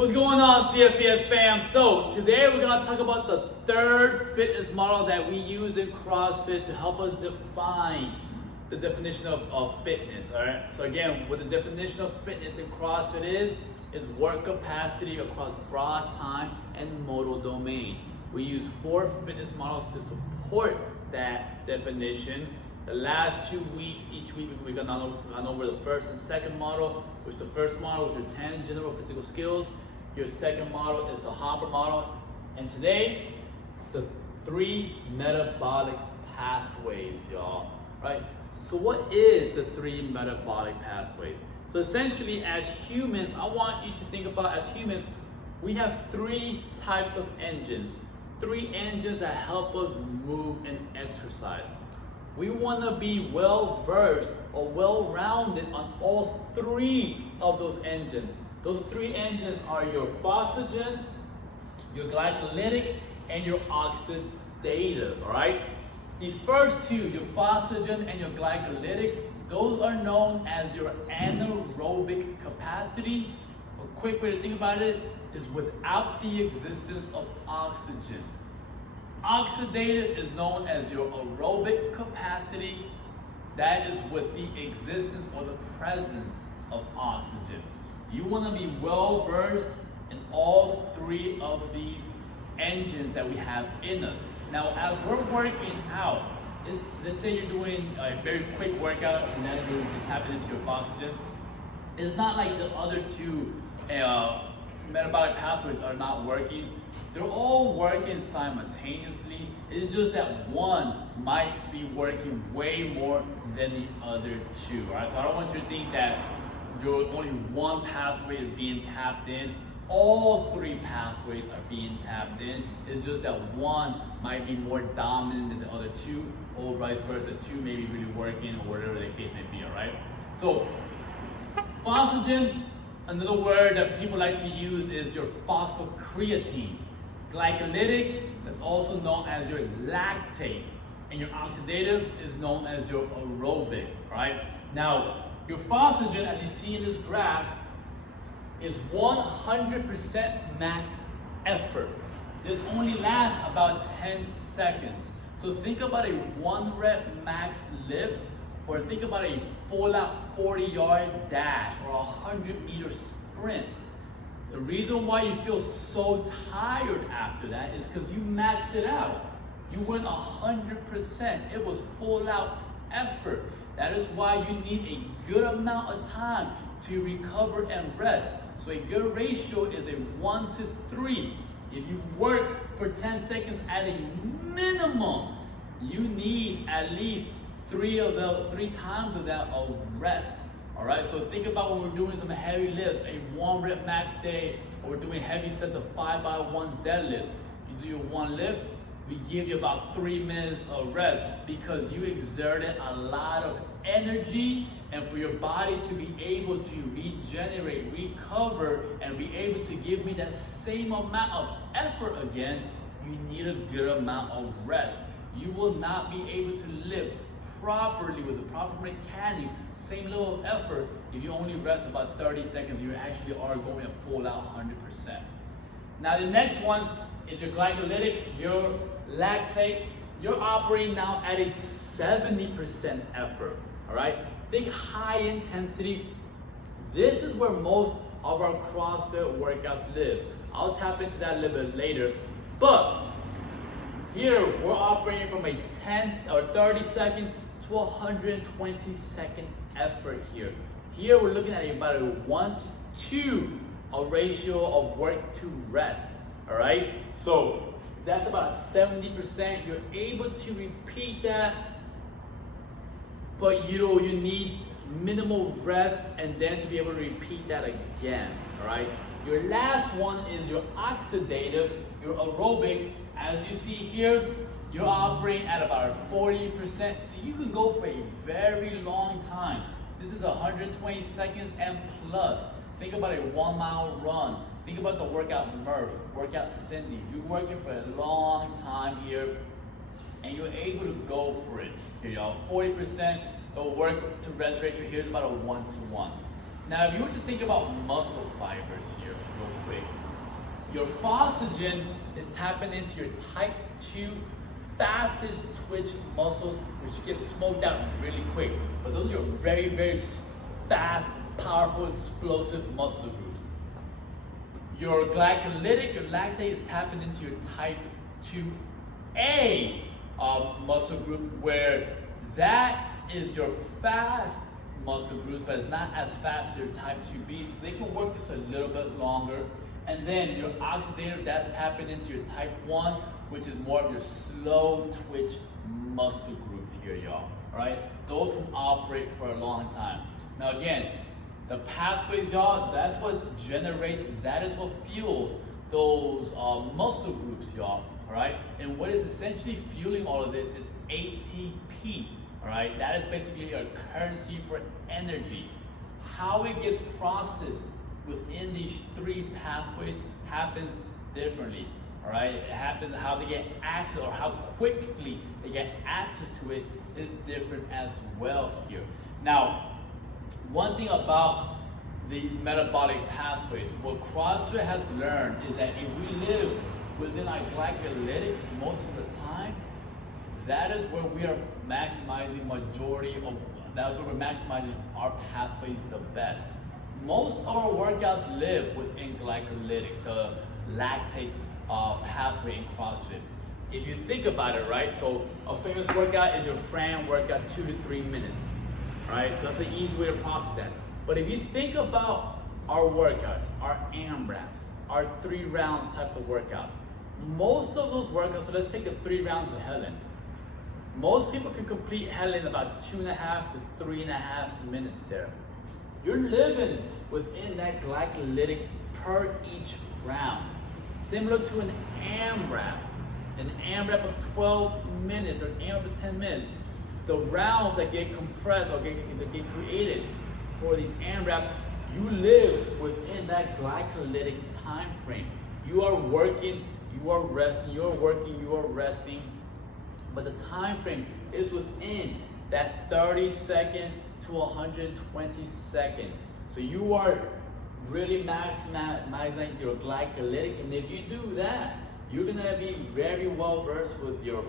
What's going on, CFPS fam? So today we're going to talk about the third fitness model that we use in CrossFit to help us define the definition of fitness. All right. So again, what the definition of fitness in CrossFit is work capacity across broad time and modal domain. We use 4 fitness models to support that definition. The last 2 weeks, each week we've gone over the first and second model, which the first model was your 10 general physical skills. Your second model is the Hopper model. And today, the 3 metabolic pathways, y'all, right? So what is the 3 metabolic pathways? So essentially, as humans, I want you to think about, as humans, we have 3 types of engines. 3 engines that help us move and exercise. We want to be well-versed or well-rounded on all 3 of those engines. Those 3 engines are your phosphagen, your glycolytic, and your oxidative, all right? These first 2, your phosphagen and your glycolytic, those are known as your anaerobic capacity. A quick way to think about it is without the existence of oxygen. Oxidative is known as your aerobic capacity. That is with the existence or the presence of oxygen. You want to be well versed in all 3 of these engines that we have in us. Now, as we're working out, let's say you're doing a very quick workout and then you're tapping into your phosphagen. It's not like the other 2 metabolic pathways are not working. They're all working simultaneously. It's just that one might be working way more than the other 2. All right? So I don't want you to think that only one pathway is being tapped in. All 3 pathways are being tapped in. It's just that one might be more dominant than the other 2, or vice versa. 2 may be really working, or whatever the case may be. All right. So phosphagen, another word that people like to use is your phosphocreatine. Glycolytic is also known as your lactate, and your oxidative is known as your aerobic. All right. Now, your phosphagen, as you see in this graph, is 100% max effort. This only lasts about 10 seconds. So think about a 1 rep max lift, or think about a full out 40-yard dash or a 100-meter sprint. The reason why you feel so tired after that is because you maxed it out. You went 100%. It was full out effort. That is why you need a good amount of time to recover and rest. So a good ratio is a 1 to 3. If you work for 10 seconds at a minimum, you need at least 3 times of that of rest. All right, so think about when we're doing some heavy lifts, a 1 rep max day, or we're doing heavy sets of 5x1s deadlifts. You do your 1 lift, we give you about 3 minutes of rest because you exerted a lot of energy, and for your body to be able to regenerate, recover, and be able to give me that same amount of effort again, you need a good amount of rest. You will not be able to lift properly with the proper mechanics, same level of effort, if you only rest about 30 seconds. You actually are going at full out 100%. Now the next one is your glycolytic, your lactate. You're operating now at a 70% effort, all right? Think high intensity. This is where most of our CrossFit workouts live. I'll tap into that a little bit later, but here we're operating from a 10 or 30 second to 120 second effort here. Here we're looking at about a 1 to 2 ratio of work to rest, all right? So that's about 70%. You're able to repeat that, but you need minimal rest and then to be able to repeat that again, all right? Your last one is your oxidative, your aerobic. As you see here, you're operating at about 40%, so you can go for a very long time. This is 120 seconds and plus. Think about a 1-mile run. Think about the workout Murph, workout Cindy. You're working for a long time here, and you're able to go for it. Here, y'all, 40%. The work to rest ratio here is about a 1-to-1. Now, if you were to think about muscle fibers here, real quick. Your phosphagen is tapping into your type 2 fastest twitch muscles, which get smoked out really quick. But those are your very, very fast, powerful, explosive muscle groups. Your glycolytic, your lactate is tapping into your type 2A muscle group, where that is your fast muscle groups, but it's not as fast as your type 2B, so they can work just a little bit longer. And then your oxidative, that's tapping into your type 1, which is more of your slow twitch muscle group here, y'all. All right, those can operate for a long time. Now again, the pathways, y'all, that's what generates, that is what fuels those muscle groups, y'all. All right, and what is essentially fueling all of this is ATP. All right, that is basically your currency for energy. How it gets processed within these 3 pathways happens differently. All right, it happens how they get access, or how quickly they get access to it, is different as well here. Now, one thing about these metabolic pathways, what CrossFit has learned is that if we live within our glycolytic most of the time, that is where we are maximizing that's where we're maximizing our pathways the best. Most of our workouts live within glycolytic, the lactate pathway in CrossFit. If you think about it, right? So a famous workout is your Fran workout, 2 to 3 minutes, right? So that's an easy way to process that. But if you think about our workouts, our AMRAPs, our 3 rounds types of workouts, most of those workouts, so let's take the 3 rounds of Helen. Most people can complete Helen in about 2.5 to 3.5 minutes there. You're living within that glycolytic per each round. Similar to an AMRAP of 12 minutes or an AMRAP of 10 minutes. The rounds that get compressed or that get created for these AMRAPs, you live within that glycolytic time frame. You are working, you are resting, you are working, you are resting, but the time frame is within that 30-second to 120-second. So you are really maximizing your glycolytic, and if you do that, you're gonna be very well versed with your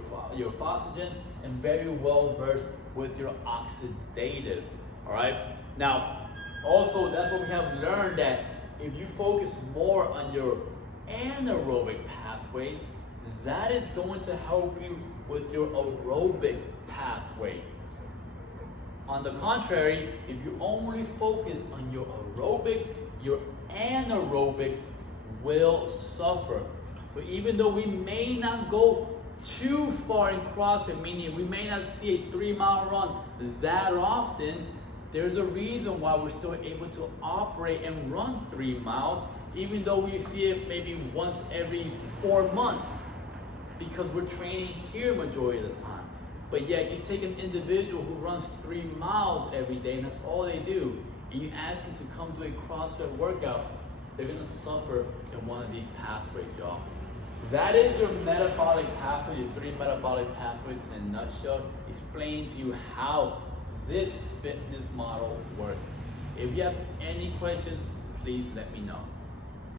phosphagen and very well versed with your oxidative. All right. Now, also that's what we have learned, that if you focus more on your anaerobic pathways, that is going to help you with your aerobic pathway. On the contrary, if you only focus on your aerobic, your anaerobics will suffer. So even though we may not go too far in CrossFit, meaning we may not see a 3-mile run that often, there's a reason why we're still able to operate and run 3 miles, even though we see it maybe once every 4 months, because we're training here majority of the time. But yet you take an individual who runs 3 miles every day and that's all they do, and you ask them to come do a CrossFit workout, they're gonna suffer in one of these pathways, y'all. That is your metabolic pathway, your 3 metabolic pathways in a nutshell, explaining to you how this fitness model works. If you have any questions, please let me know.